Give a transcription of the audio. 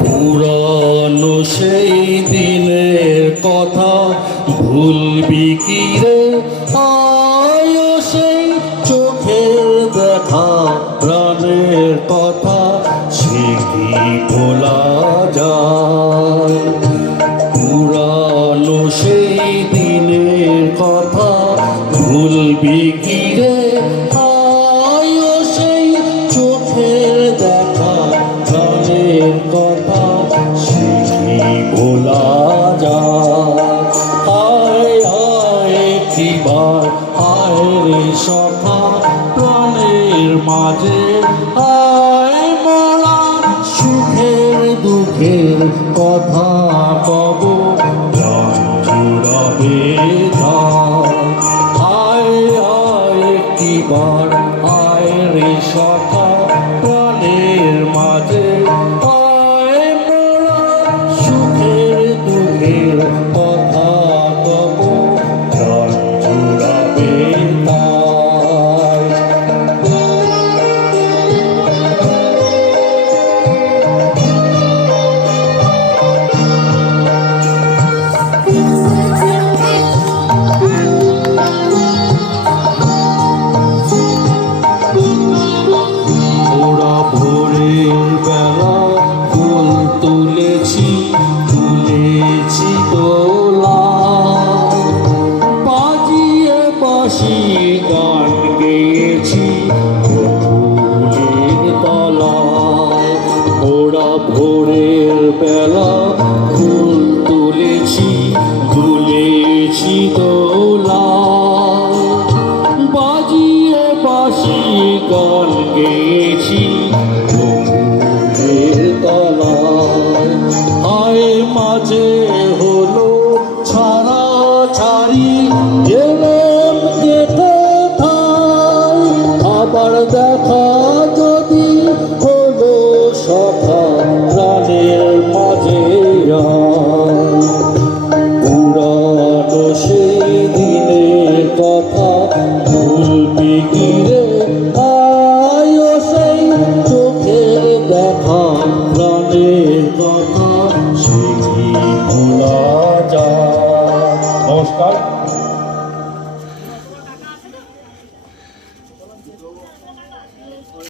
পুরানো সেই দিনের কথা ভুলবি কি রে? আয় সেই চোখের দেখা প্রাণের কথা সে কি ভোলা যায়? পুরানো সেই দিনের কথা ভুলবি কি রে? আয় সেই চোখের দেখা প্রাণের কথা সে কি ভোলা যায়? আয় আয় একটিবার আয় রে সখা প্রাণের মাঝে আয় মোরা সুখের দুঃখের কথা কব প্রাণ জুড়াবে আয় আয় একটিবার আয় রে সখা প্রাণের মাঝে আয় মোরা সুখের দুঃখের কথা কব প্রাণ জুড়াবে ভোরের বেলা ফুল তুলেছি তুলেছি দোলা বাজিয়ে বাঁশি গান গেয়েছি ফুলের তলায়। ওরা ভোরের বেলা ফুল তুলেছি তুলেছি দোলা বাজিয়ে বাঁশি গান গেয়েছি ফুলের তলায়। আয় মাঝে হলো ছাড়া ছাড়ি এলাম কেটে থাই আবার দেখা যদি হলো সখা প্রাণের মাঝে পুরানো সেই দিনের কথা ভুলবি কি রে? আয় সেই চোখের দেখা প্রাণের কথা সে কি ভোলা যায়? নমস্কার।